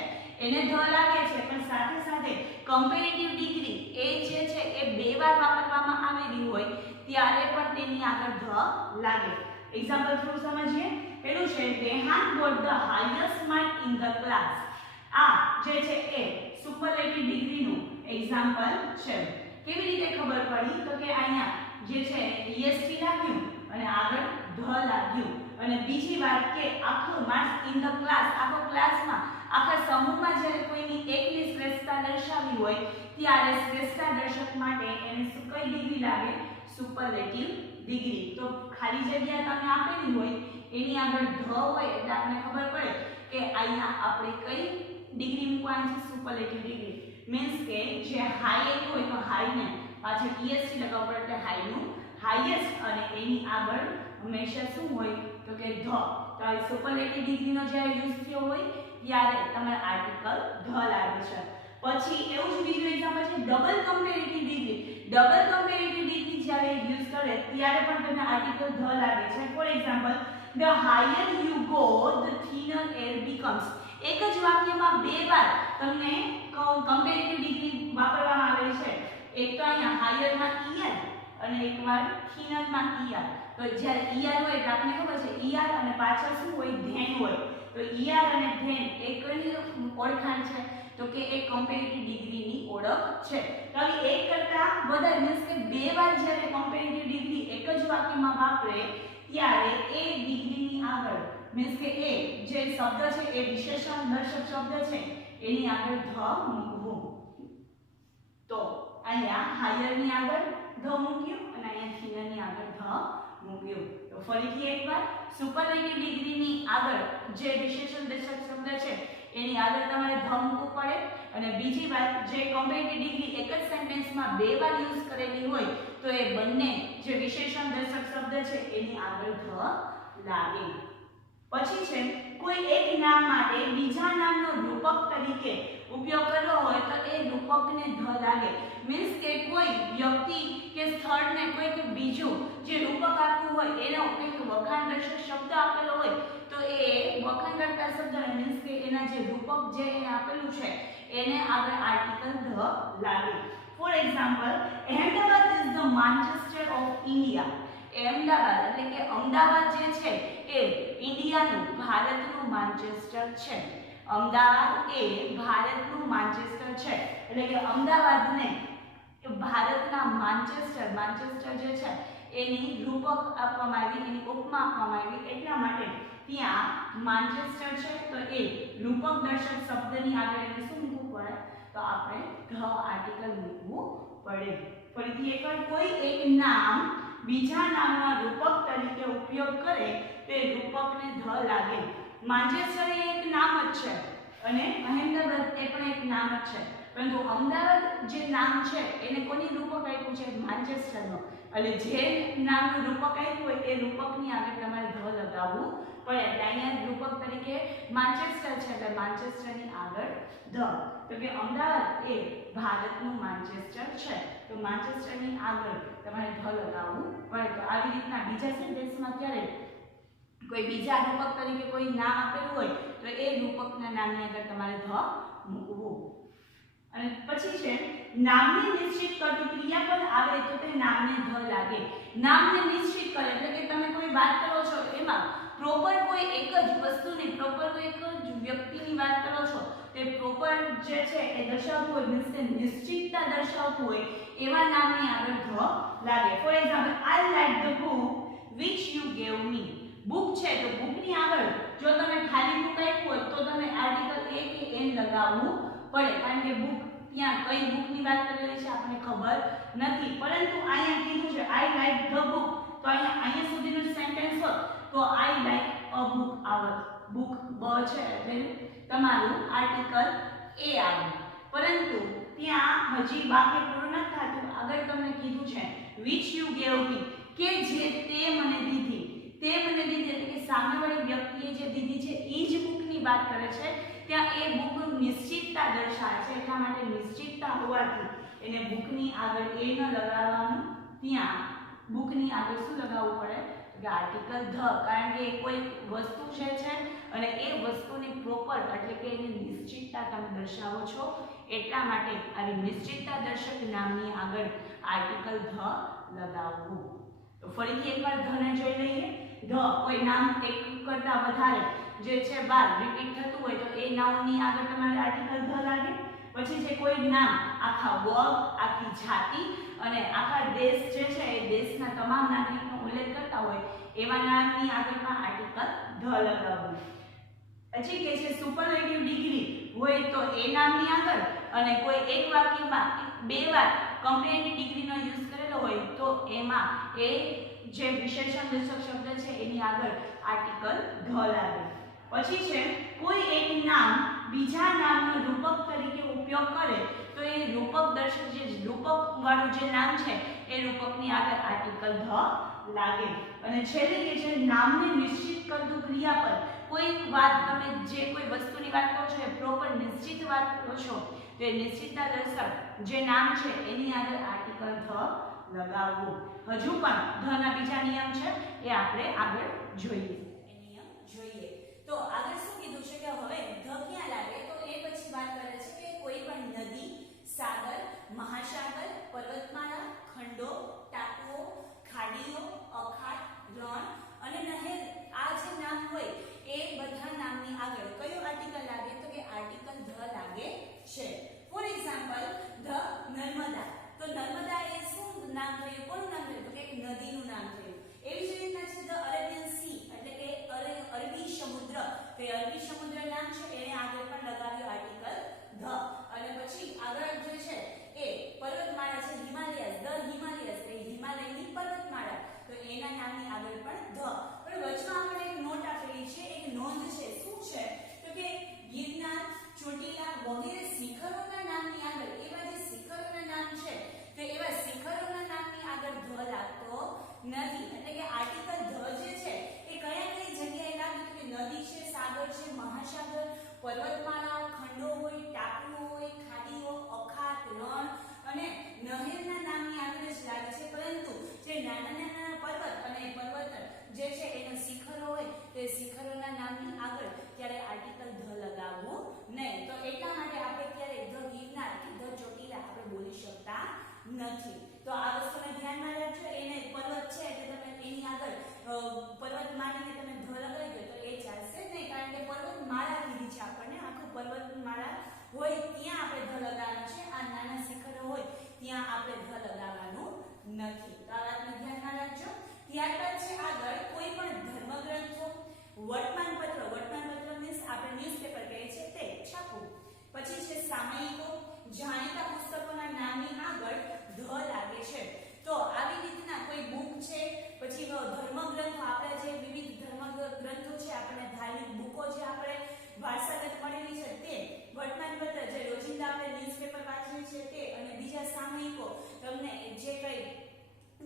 એને ધ લાગે છે, પણ સાથે સાથે કમ્પેરેટિવ ડિગ્રી એ જે છે એ બે વાર વાપરવામાં આવેલી હોય ત્યારે પણ તેની આગળ ધ લાગે. એક્ઝામ્પલ થ્રુ સમજીએ. પેલું છે Rehan got the highest mark in the class. આ જે છે એ સુપરલેટિવ ડિગ્રીનું એક્ઝામ્પલ છે. કેવી રીતે ખબર પડી? તો કે અહીંયા જે છે EST લાગ્યું અને આગળ ધ લાગ્યું, અને બીજી વાત કે આખો માર્ક્સ ઇન ધ ક્લાસ, આખો ક્લાસમાં આખા સમૂહમાં જ્યારે કોઈની એકની શ્રેષ્ઠતા દર્શાવી હોય ત્યારે શ્રેષ્ઠતા દર્શક માટે એને કઈ ડિગ્રી લાગે? Superlative degree. તો ખાલી જગ્યા તમને આપેલી હોય એની આગળ ધ હોય એટલે આપણને ખબર પડે કે અહીંયા આપણે કઈ ડિગ્રી મૂકવાની છે? Superlative degree. મીન્સ કે જે હાઈ એક હોય તો હાઈને પાછળ EST લગાવવું પડે એટલે હાઈનું હાઈએસ્ટ, અને એની આગળ હંમેશા શું હોય? તો કે ધ. તો આ સુપરલેટિવ ડિગ્રીનો જ્યારે યુઝ થયો હોય ત્યારે તમારે આર્ટિકલ ધ લાગે છે. પછી એવું જ બીજું એક્ઝામ્પલ છે double comparative degree. Double comparative degree જ્યારે યુઝ કરે ત્યારે પણ તમને આર્ટિકલ ધ લાગે છે. For example, the higher you go the thinner air becomes. એક જ વાક્યમાં બે વાર તમને કમ્પેરેટિવ ડિગ્રી વાપરવામાં આવેલી છે. એક તો અહીંયા હાયર માં ER અને એકવાર thinner માં ER. તો જ્યારે ER હોય એટલે આપણને ખબર છે ER અને પાછળ શું હોય? ધેન હોય. તો ER અને ધેન એ કઈ ઓળખાણ છે? તો કે એ કમ્પેરેટિવ ડિગ્રીની ઓળખ છે. તો હવે એક કરતા વધારે મીન્સ કે બે વાર જ્યારે કમ્પેરેટિવ ડિગ્રી એક જ વાક્યમાં વાપરે ત્યારે એ ડિગ્રીની આગળ મીન્સ કે એ જે શબ્દ છે એ વિશેષણ દર્શક શબ્દ છે એની આગળ ધ મૂકવું. તો અહીંયા હાયર ની આગળ ધ મૂક્યું અને અહીંયા થિનર ની આગળ ધ મૂક્યું. તો ફરીથી એકવાર સુપરલેટિવ ડિગ્રીની આગળ જે વિશેષણ દર્શક શબ્દ છે એની આગળ તમારે ધ મૂકવું પડે, અને બીજી વાત જે કમ્પેરેટિવ ડિગ્રી એક જ સેન્ટેન્સમાં બે વાર યુઝ કરેલી હોય તો એ બંને જે વિશેષણ દર્શક શબ્દ છે એની આગળ ધ લાગે. પછી છે કોઈ એક નામ માટે બીજા નામનો રૂપક તરીકે ઉપયોગ કરવો હોય તો એ રૂપકને ધ લાગે. મીન્સ કે કોઈ વ્યક્તિ કે સ્થળને કોઈક બીજું જે રૂપક આપવું હોય એનો કોઈક વખાણદર્શક શબ્દ આપેલો હોય તો એ વખાણ કરતા શબ્દ મીન્સ કે એના જે રૂપક જે એને આપેલું છે એને આગળ આર્ટિકલ ધ લાગે. For example, Ahmedabad is the Manchester of India. Ahmedabad એટલે કે અમદાવાદ જે છે એ ઇન્ડિયાનું ભારતનું માન્ચેસ્ટર છે. અમદાવાદ એ ભારતનું માન્ચેસ્ટર છે એટલે કે અમદાવાદને ભારતના માન્ચેસ્ટર જે છે એની રૂપક આપવામાં આવી, એની ઉપમા આપવામાં આવી. એટલા માટે ત્યાં માન્ચેસ્ટર છે તો એ રૂપક દર્શક શબ્દની આગળ એને શું મૂકવું પડે? તો આપણે ધ આર્ટિકલ મૂકવું પડે. ફરીથી એકવાર કોઈ એક નામ બીજા નામના રૂપક તરીકે ઉપયોગ કરે તો એ રૂપકને ધ લાગે. માન્ચેસ્ટર એ એક નામ જ છે અને અહેમદાબાદ એ પણ એક નામ જ છે, પરંતુ અમદાવાદ જે નામ છે એને કોની રૂપક આપ્યું છે? માન્ચેસ્ટરનો. એટલે જે નામનું રૂપક આપ્યું હોય એ રૂપકની આગળ તમારે ધ લગાવવું પડે. એટલે અહીંયા રૂપક તરીકે માન્ચેસ્ટર છે એટલે માન્ચેસ્ટરની આગળ ધ. તો કે અમદાવાદ એ ભારતનું માન્ચેસ્ટર છે તો માન્ચેસ્ટરની આગળ તમારે ધ લગાવવું પડે. તો આવી રીતના બીજા સેન્ટેન્સમાં ક્યારે કોઈ બીજા રૂપક તરીકે કોઈ નામ આપેલું હોય તો એ રૂપકના નામની આગળ તમારે ધ મૂકવું. અને પછી છે નામને નિશ્ચિત કરતી ક્રિયાપદ આવે તો તે નામને ધ લાગે. નામને નિશ્ચિત કરે એટલે કે તમે કોઈ વાત કરો છો એમાં પ્રોપર કોઈ એક જ વસ્તુની, પ્રોપર કોઈ એક જ વ્યક્તિની વાત કરો છો તે પ્રોપર જે છે એ દર્શાવતું હોય મીન્સ કે નિશ્ચિતતા દર્શાવતું હોય એવા નામની આગળ ધ લાગે. For example, I like the book which you gave me. Book છે તો બુકની આગળ જો તમે ખાલી બુક આપ્યું હોય તો તમે આર્ટિકલ એ કે એન લગાવવું પડે, કારણ કે બુક ત્યાં કઈ બુકની વાત કરેલી છે આપણને ખબર નથી. પરંતુ અહીંયા કીધું છે આઈ લાઈક ધ બુક, તો અહીંયા સુધીનું સેન્ટેન્સ હોત તો આઈ લાઈક અ બુક આવત. બુક બ છે એટલે તમારું આર્ટિકલ એ આવે. પરંતુ ત્યાં હજી વાક્ય પૂર્ણ નથી થતું. આગળ તમને કીધું છે which you gave me કે જે તે મને દીધી. તે મને દીધી એટલે કે સામેવાળી વ્યક્તિએ જે દીધી છે એ જ બુકની વાત કરે છે. ત્યાં એ બુક નિશ્ચિતતા દર્શાવે છે એટલા માટે નિશ્ચિતતા હોવાથી એને બુકની આગળ એ ન લગાવવાનું, ત્યાં બુકની આગળ શું લગાવવું પડે? તો કે આર્ટિકલ ધ, કારણ કે કોઈ વસ્તુ જે છે અને એ વસ્તુની પ્રોપર એટલે કે એની નિશ્ચિતતા તમે દર્શાવો છો, એટલા માટે આવી નિશ્ચિતતા દર્શક નામની આગળ આર્ટિકલ ધ લગાવવું. તો ફરીથી એકવાર ધને જોઈ લઈએ. ધ કોઈ નામ એક કરતા વધારે જે છે બાર રિપીટ થતું હોય તો એ નાઉનની આગળ તમારે આર્ટિકલ ધ લાગે. પછી છે કોઈ નામ આખા વર્ગ, આખી જાતિ અને આખા દેશ જે છે એ દેશના તમામ નાગરિકનો ઉલ્લેખ કરતા હોય એવા નામની આગળ પણ આર્ટિકલ ધ લગાવવું. પછી કે છે સુપરલેટિવ ડિગ્રી હોય તો એ નામની આગળ, અને કોઈ એક વાક્યમાં બે વાર કમ્પેરેટિવ ડિગ્રીનો યુઝ કરેલો હોય તો એમાં એ જે વિશેષણ દર્શક શબ્દ છે એની આગળ આર્ટિકલ ધ લાગે. પછી છે કોઈ એક નામ બીજા નામનો રૂપક તરીકે ઉપયોગ કરે તો એ રૂપક દર્શક જે રૂપક વાળું જે નામ છે એ રૂપકની આગળ આર્ટિકલ ધ લાગે. અને છેલ્લે કે છે નામને નિશ્ચિત કરતું ક્રિયાપદ, કોઈ વાત તમે જે કોઈ વસ્તુની વાત કરો છો એ પ્રોપર નિશ્ચિત વાત કરો છો તો એ નિશ્ચિતતા દર્શક જે નામ છે એની આગળ આર્ટિકલ ધ લગાવવું. હજુ પણ ધના બીજા નિયમ છે એ આપણે આગળ જોઈએ. એ નિયમ જોઈએ તો આગળ શું કીધું છે કે હવે ધ ક્યાં લાગે, તો એ પછી વાત કરે છે કે કોઈ પણ નદી, સાગર, મહાસાગર, પર્વતમાળા, ખંડો, ટાપુઓ, ખાડીઓ, અખાત, રણ અને નહેર, આ જે નામ હોય એ બધા નામની આગળ કયો આર્ટિકલ લાગે, તો કે આર્ટિકલ ધ લાગે છે. ફોર એક્ઝામ્પલ ધ નર્મદા, તો નર્મદા એ શું નામ થયું, કોનું નામ થયું, તો કે નદીનું નામ થયું. એવી જ રીતના છે ધ અરેબિયન સી એટલે કે અરબી સમુદ્ર, તો એ અરબી સમુદ્ર નામ છે એને આગળ પણ લગાવ્યું આર્ટિકલ ધ. અને પછી આગળ જે છે એ પર્વતમાળા છે હિમાલયસ, ધ હિમાલયસ એ હિમાલયની પર્વતમાળા, તો એના નામની આગળ પણ ધ. પણ વચમાં આપણે એક નોટ આપેલી છે, એક નોંધ છે, શું છે તો કે ગિરનાર, ચોટીલા વગેરે શિખરોના નામની આગળ એવા જે શિખરોના નામ છે તો એવા શિખરોના નામની આગળ ધ લાગતો નથી. એટલે કે આર્ટિકલ ધ જે છે એ કયા કઈ જગ્યાએ લાગે, તો કે નદી છે, સાગર છે, મહાસાગર, પર્વતમાળા, ખંડો હોય, ટાપુઓ હોય, ખાડીઓ, અખાત, રણ અને નહેરના નામની આગળ જ લાગે છે. પરંતુ જે નાના નાના પર્વત અને પર્વત જે છે એના શિખરો હોય તે શિખરોના નામની આગળ ત્યારે આર્ટિકલ ધ લગાવવું નહીં. તો એટલા માટે આપણે ક્યારે ધ ગિરનાર કે ધ ચોટીલા આપણે બોલી શકતા નથી. તો આ વસ્તુને ધ્યાનમાં રાખજો. એને પર્વત છે એટલે તમે એની આગળ પર્વત માનીને તમે ધ લગાવી દો તો એ ચાલશે નહીં, કારણ કે પર્વતમાળા કીધી છે આપણને, આખું પર્વતમાળા હોય ત્યાં આપણે ધ લગાવવાનું છે, આ નાના શિખરો હોય ત્યાં આપણે ધ લગાવવાનું નથી. તો આ વાતને ધ્યાનમાં રાખજો. ત્યારબાદ છે આગળ કોઈ પણ ધર્મગ્રંથો, વર્તમાનપત્ર મીન્સ આપણે ન્યૂઝપેપર કહીએ છીએ તે છાપવું. પછી છે સામયિકો, જાણીતા પુસ્તકોના નામની આગળ ધ લાગે છે. તો આવી રીતના કોઈ બુક છે, પછી ધર્મગ્રંથો, આપણે જે વિવિધ ધર્મગ્રંથો છે, આપણે ધાર્મિક બુકો જે આપણે વારસાગત મળેલી છે તે, વર્તમાનપત્ર જે રોજિંદા આપણે ન્યૂઝપેપર વાંચીએ છીએ તે, અને બીજા સામયિકો તમને જે કઈ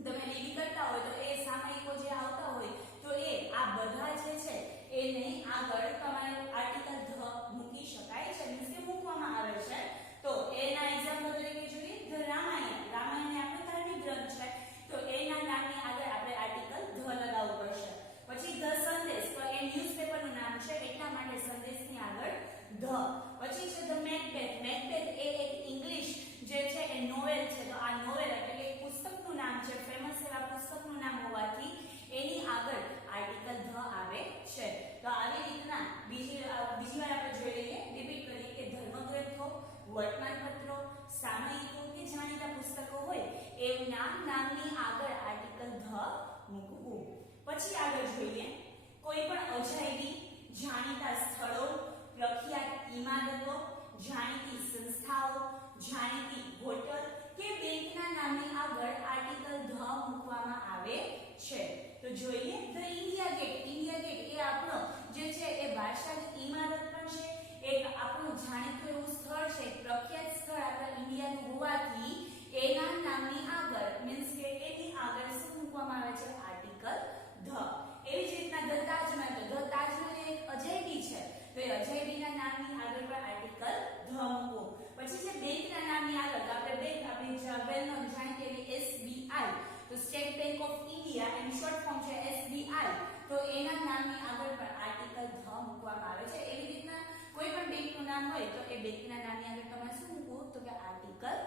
તમે રીડ કરતા હોય તો એ સામયિકો જે આવતા હોય તો એ આ બધા જે છે એને આગળ તમારે આર્ટિકલ ધ મૂકી શકાય છે, મીન્સ કે મૂકવામાં આવે છે. તો એના એક્ઝામ્પલ તરીકે જોઈએ ધ રામાયણ, રામાયણ એ આપણો ધાર્મિક ગ્રંથ છે તો એના નામની આગળ આપણે આર્ટિકલ ધ લગાવવું પડશે. પછી ધ સંદેશ, તો એ ન્યૂઝપેપરનું નામ છે એટલા માટે સંદેશની આગળ ધ. પછી છે ધ મેકબેથ, મેકબેથ એ એક ઇંગ્લિશ જે છે એ નોવેલ છે, તો આ નોવેલ એટલે કે પુસ્તકનું નામ છે, ફેમસ એવા પુસ્તકનું નામ હોવાથી એની આગળ આર્ટિકલ ધ આવે છે. તો આવી રીતના બીજી વાર આપણે જોઈ લઈએ, રિપીટ કરીએ કે ધર્મગ્રંથો, વર્તમાનપત્રો, સામયિકો કે જાણીતા પુસ્તકો હોય એમના નામની આગળ આર્ટિકલ ધ મૂકવું. પછી આગળ જોઈએ કોઈ પણ અજાયબી, જાણીતા સ્થળો, પ્રખ્યાત ઇમારતો, જાણીતી સંસ્થાઓ, જાણીતી હોટલ કે બેંકના નામની આગળ આર્ટિકલ ધ મૂકવામાં આવે છે. તો જોઈએ the India Gate, India Gate એ આપણો જે છે એ વારસાગત ઇમારત પણ છે, એક આપણું જાણીતું એવું સ્થળ છે, પ્રખ્યાત સ્થળ આપણા ઇન્ડિયાનું હોવાથી એના નામની આગળ મીન્સ કે એની આગળ શું મૂકવામાં આવે છે, આર્ટિકલ ધ. એવી જ રીતના ધ તાજમહેલ, તો ધ તાજમહેલ એક અજાયબી છે તો એ અજાયબીના નામની આગળ પણ આર્ટિકલ ધ મૂકવો. પછી છે બેંકના નામની આગળ, તો આપણે બેંક આપણી વેલ નોન જાણીતી એવી SBI, તો તો state bank of India any short form છે SBI, તો એના નામની આગળ પણ આર્ટિકલ ધ મૂકવામાં આવે છે. એવી રીતના કોઈ પણ બેંકનું નામ હોય તો એ બેંકના નામની આગળ તમારે શું મૂકવું તો કે આર્ટિકલ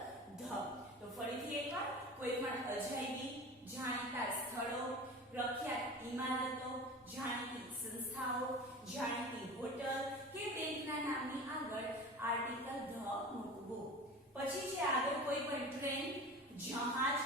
ધ. તો ફરીથી એકવાર કોઈ પણ અજાયબી, જાણીતા સ્થળો, પ્રખ્યાત ઇમારતો, જાણીતી સંસ્થાઓ, જાણીતી હોટલ કે બેંકના નામની આગળ આર્ટિકલ ધ મૂકવું. પછી છે આગળ કોઈ પણ ટ્રેન, જહાજ,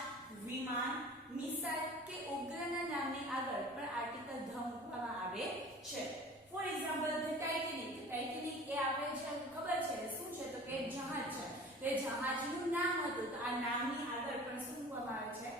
વિમાન, મિસાઇલ કે ઉપગ્રહના નામની આગળ પણ આર્ટિકલ ધ મૂકવામાં આવે છે. For example the Titanic. Titanic એ આપણે જે ખબર છે શું છે તો કે જહાજ છે. તે જહાજનું નામ હતું તો આ નામની આગળ પણ શું મૂકવામાં આવે છે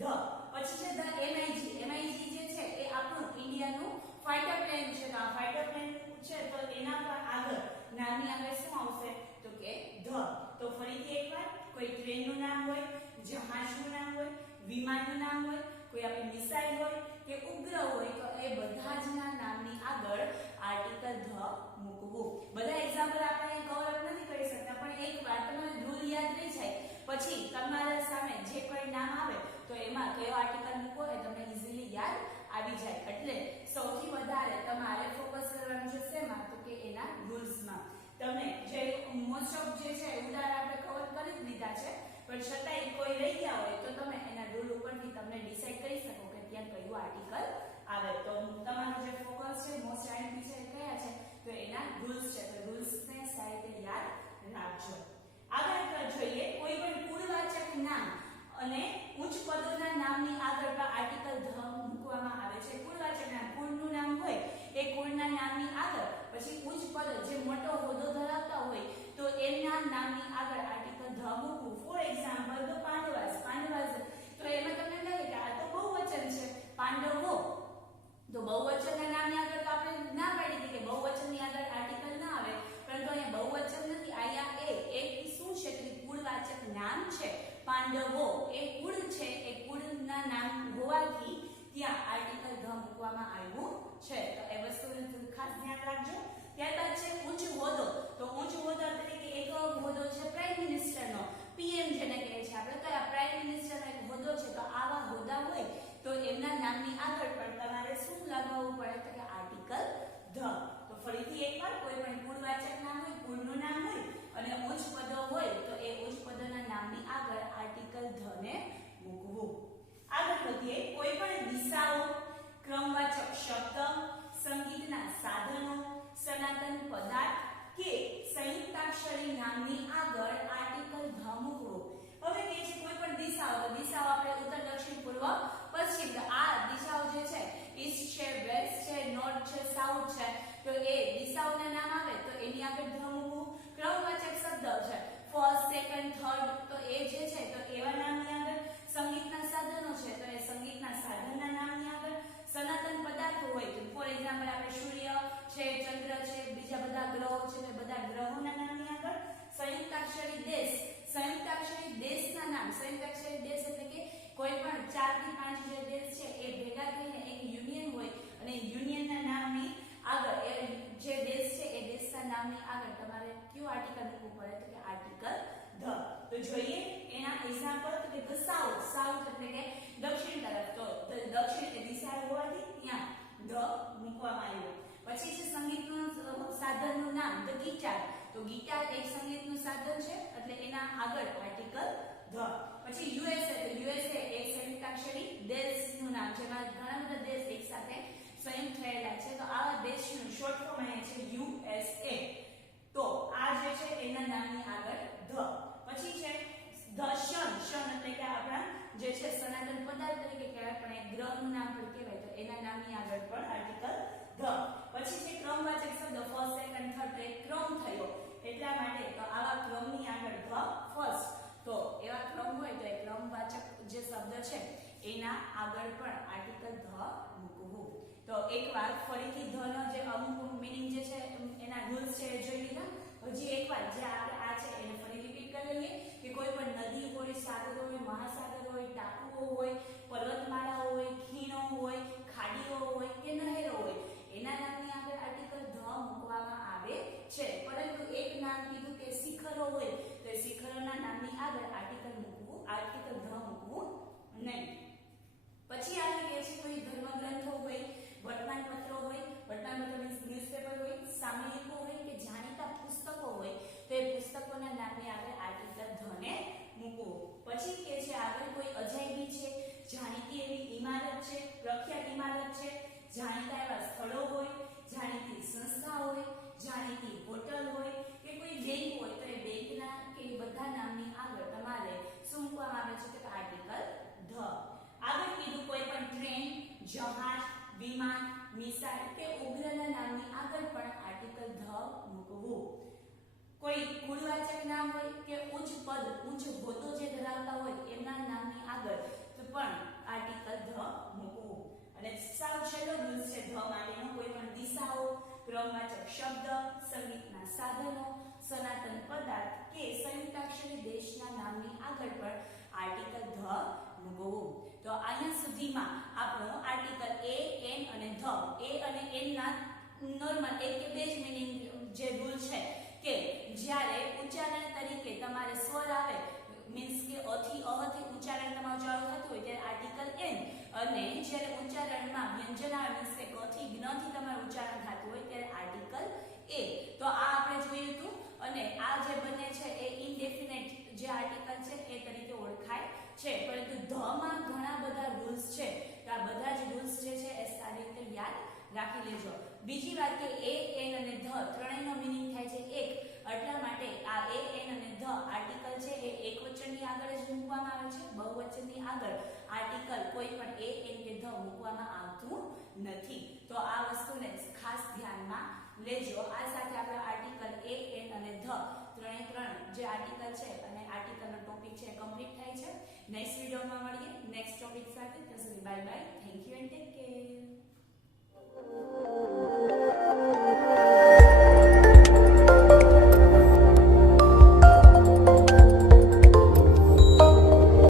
ધ. પછી છે ધ MiG. MiG જે છે એ આપણું ઇન્ડિયાનું ફાઇટર પ્લેન છે. તો આ ફાઇટર પ્લેન છે તો એના પર આગળ નામની આગળ શું આવશે તો કે ધ. તો ફરીથી એકવાર કોઈ ટ્રેનનું નામ હોય, જહાજનું નામ હોય, વિમાનનું નામ હોય, કોઈ આપણી મિસાઇલ હોય કે ઉપગ્રહ હોય તો એ બધા જ નામની આગળ આર્ટિકલ ધ મૂકવું. બધા એક્ઝામ્પલ આપણે કવર અપ નથી કરી શકતા પણ એક વાર તમારે રૂલ યાદ રહી જાય પછી તમારા સામે જે કોઈ નામ આવે તો એમાં કયો આર્ટિકલ મૂકવો એ તમને ઈઝીલી યાદ આવી જાય. એટલે સૌથી વધારે તમારે ફોકસ કરવાનું છે શેમાં તો કે એના રૂલ્સમાં. તમને જે મોસ્ટ ઓફ જે છે ઉદાહરણ આપણે કવર કરી જ લીધા છે પણ છતાંય કોઈ રહી ગયા હોય તો તમે એના રૂલ ઉપરથી તમને ડિસાઈડ કરી શકો કે ત્યાં કયું આર્ટિકલ આવે. તો તમારું જે ફોકસ છે મોસ્ટ આઈએમપી છે કયા છે તો એના રૂલ્સ છે. તો રૂલ્સને સારી રીતે યાદ રાખજો. આગળ જોઈએ કોઈ પણ પૂર્વવાચક નામ અને ઉચ્ચ પદોના નામની આગળ પણ આર્ટિકલ ધ મૂકવામાં આવે છે. પૂર્વવાચક નામ, કુળનું નામ હોય એ કુળના નામની આગળ પછી ઉચ્ચ પદ જે મોટો હોદ્દો ધરાવતા હોય તો એના નામની આગળ આર્ટિકલ ધ મૂકવું. Four example the Pandavas. Pandavas તો એમાં તમને લાગે કે આ તો બહુવચન છે પાંડવો, તો બહુવચનના નામની આગળ તો આપણે ના પાડી દીધી કે બહુવચનની આગળ આર્ટિકલ ના આવે પરંતુ અહીંયા બહુવચન નથી, અહીંયા એક શું છે કે કુળવાચક નામ છે. પાંડવો એ કુળ છે, એ કુળના નામ હોવાથી ત્યાં આર્ટિકલ ધ મૂકવામાં આવ્યું છે. તો એ વસ્તુનું ખાસ ધ્યાન રાખજો. ત્યારબાદ છે ઉચ્ચ હોદ્દો. તો ઉચ્ચ હોદ્દો તરીકે એક હોદ્દો છે પ્રાઇમ મિનિસ્ટરનો, પીએમ જેને કહે છે આપણે. કયા પ્રાઇમ મિનિસ્ટરનો એક હોદ્દો છે તો આવા હોદ્દા હોય તો એમના નામની આગળ પણ તમારે શું લગાવવું પડે તો કે આર્ટિકલ ધ. તો ફરીથી એકવાર કોઈ પણ કુળવાચક નામ હોય, કુળનું નામ હોય અને ઉચ્ચ પદો હોય તો એ ઉચ્ચ પદોના નામની આગળ આર્ટિકલ ધ ને મૂકવું. આગળ વધીએ કોઈ પણ દિશાઓ, ક્રમવાચક શબ્દ, સંગીતના સાધનો, સનાતન પદાર્થ કે સંયુક્તાક્ષરી નામની આગળ આર્ટિકલ ધ મૂકવું. હવે કે છે કોઈ પણ દિશાઓ, તો દિશાઓ આપણે ઉત્તર, દક્ષિણ, પૂર્વ, પશ્ચિમ. તો આ દિશાઓ જે છે ઈસ્ટ છે, વેસ્ટ છે, નોર્થ છે, સાઉથ છે તો એ દિશાઓના નામ આવે તો એની આગળ ધ મૂકવું. ક્રમવાચક શબ્દ છે ફર્સ્ટ, સેકન્ડ, થર્ડ તો એ જે છે તો એવા નામની આગળ. સંગીતના સાધનો છે તો એ સંગીતના સાધનના નામની આગળ. સનાતન પદાર્થો હોય તો ફોર એક્ઝામ્પલ આપણે સૂર્ય છે, ચંદ્ર છે, બીજા બધા ગ્રહો છે તો બધા ગ્રહોના નામની આગળ. સંયુક્તાક્ષરી દેશ, સંયુક્તાક્ષરી દેશના નામ. સંયુક્તાક્ષરી દેશ એટલે કે કોઈ પણ 4 થી 5 જે દેશ છે એ ભેગા થઈને એક યુનિયન હોય અને યુનિયનના નામની આગળ એ જે દેશ છે એ દેશના નામની આગળ તમારે કયું આર્ટિકલ મૂકવું પડે તો કે આર્ટિકલ ધ. તો જોઈએ એના એક્ઝામ્પલ તો કે ધ સાઉથ. સાઉથ એટલે કે દક્ષિણ તરફ, તો દક્ષિણ એ દિશા હોવાથી ત્યાં ધ મૂકવામાં આવ્યું. પછી છે સંગીતનું સાધનનું નામ ધ ગિટાર. તો ગિટાર એક સંગીતનું સાધન છે એટલે એના આગળ આર્ટિકલ ધ. પછી યુએસએ. તો યુએસએ એક સંયુક્તાક્ષરી દેશનું નામ જેમાં ઘણા બધા દેશ એક સાથે સંયુક્ત થયેલા છે તો આવા દેશનું શોર્ટ ફોર્મ અહીંયા છે યુએસએ. તો આ જે છે એના નામની આગળ ધ. પછી છે ધ શન. શન એટલે કે આપણા જે છે સનાતન પદાર્થ તરીકે કહેવાય પણ એક ગ્રહનું નામ પણ કહેવાય તો એના નામની આગળ પણ આર્ટિકલ ધ. પછી છે ક્રમવાચક શબ્દ ફર્સ્ટ, સેકન્ડ, થર્ડ તો એક ક્રમ થયો એટલા માટે તો આવા ક્રમની આગળ ધ ફર્સ્ટ. તો એવા ક્રમ હોય તો એ ક્રમવાચક જે શબ્દ છે એના આગળ પણ આર્ટિકલ ધ મૂકવું. તો એકવાર ફરીથી ધ નો જે અમુક મીનિંગ જે છે એના રૂલ્સ છે એ જોઈ લીધા. હજી એકવાર જે આપણે આ છે એને ફરી રિપીટ કરી લઈએ કે કોઈ પણ નદી હોય, સાગર હોય, મહાસાગર હોય, ટાપુઓ હોય, પર્વતમાળાઓ હોય, ખીણો હોય, ખાડીઓ હોય કે નહેરો હોય એના નામની આગળ આર્ટિકલ ધ મૂકવામાં આવે છે. પરંતુ એક નામ કીધું કે શિખરો હોય તો એ શિખરોના નામની આગળ આર્ટિકલ ધ મૂકવું નહીં. પછી આગળ કહે છે કોઈ ધર્મગ્રંથો હોય, વર્તમાનપત્રો હોય, વર્તમાનપત્ર મીન્સ ન્યૂઝપેપર હોય, સામયિકો હોય કે જાણીતા પુસ્તકો હોય તો એ પુસ્તકોના નામે આગળ આર્ટિકલ ધ ને મૂકવો. પછી કહે છે આગળ કોઈ અજાયબી છે, જાણીતી એવી ઇમારત છે, પ્રખ્યાત ઇમારત છે, જાણીતા એવા સ્થળો હોય, જાણીતી સંસ્થા હોય, જાણીતી હોટલ હોય કે કોઈ બેંક હોય તો એ બેંકના કે બધા નામની આગળ તમારે શું મૂકવામાં આવે છે તો આર્ટિકલ ધ. આગળ કીધું કોઈ પણ ટ્રેન, જહાજ, વિમાન, મિસાઇલ કે ઉપગ્રહના નામની આગળ પણ આર્ટિકલ ધ મૂકવું. કોઈ કુળવાચક નામ હોય કે ઉચ્ચ પદ, ઉચ્ચ હોદ્દો જે ધરાવતા હોય એમના નામની આગળ તો પણ આર્ટિકલ ધ મૂકવું. અને સાવ છેલ્લો રૂલ છે ધ માટેનો કોઈ પણ દિશાઓ, ક્રમવાચક શબ્દ, સંગીતના સાધનો, સનાતન પદાર્થ કે સંયુક્તાક્ષરી દેશના નામની આગળ પણ આર્ટિકલ ધ મૂકવું. તો અહીંયા સુધીમાં આપણો આર્ટિકલ એ, એન અને ધ, એ અને એન ના નોર્મલ એક કે બે જ મીનિંગ જે રૂલ છે કે જ્યારે ઉચ્ચારણ તરીકે તમારે સ્વર આવે મીન્સ કે અ થી ઉચ્ચારણ તમારું ચાલુ થતું હોય ત્યારે આર્ટિકલ એન, અને જ્યારે ઉચ્ચારણમાં વ્યંજન આવે મીન્સ કે ક થી જ્ઞ થી તમારું ઉચ્ચારણ થતું હોય ત્યારે આર્ટિકલ એ. તો આ આપણે જોયું હતું. અને આ જે બંને છે એ ઇનડેફિનેટ જે આર્ટિકલ છે એ તરીકે ઓળખાય છે, પરંતુ ધ માં ઘણા બધા રૂલ્સ છે તો આ બધા જ રૂલ્સ જે છે એ સારી રીતે યાદ રાખી લેજો. બીજી વાત કે એ, એન અને ધ ત્રણેયનો મીનિંગ થાય છે એક, એટલા માટે આ એ, એન અને ધ આર્ટિકલ છે એ એકવચનની આગળ જ મૂકવામાં આવે છે, બહુવચનની આગળ આર્ટિકલ કોઈ પણ એ, એન કે ધ મૂકવામાં આવતું નથી. તો આ વસ્તુને ખાસ ધ્યાનમાં લેજો. આ સાથે આપણે આર્ટિકલ એ, એન અને ધ ત્રણ જે આર્ટિકલ છે અને આર્ટિકલનો ટોપિક છે કમ્પ્લીટ થાય છે. નેક્સ્ટ વિડિયોમાં મળીએ નેક્સ્ટ ટોપિક સાથે. ત્યાં સુધી bye bye, thank you and take care.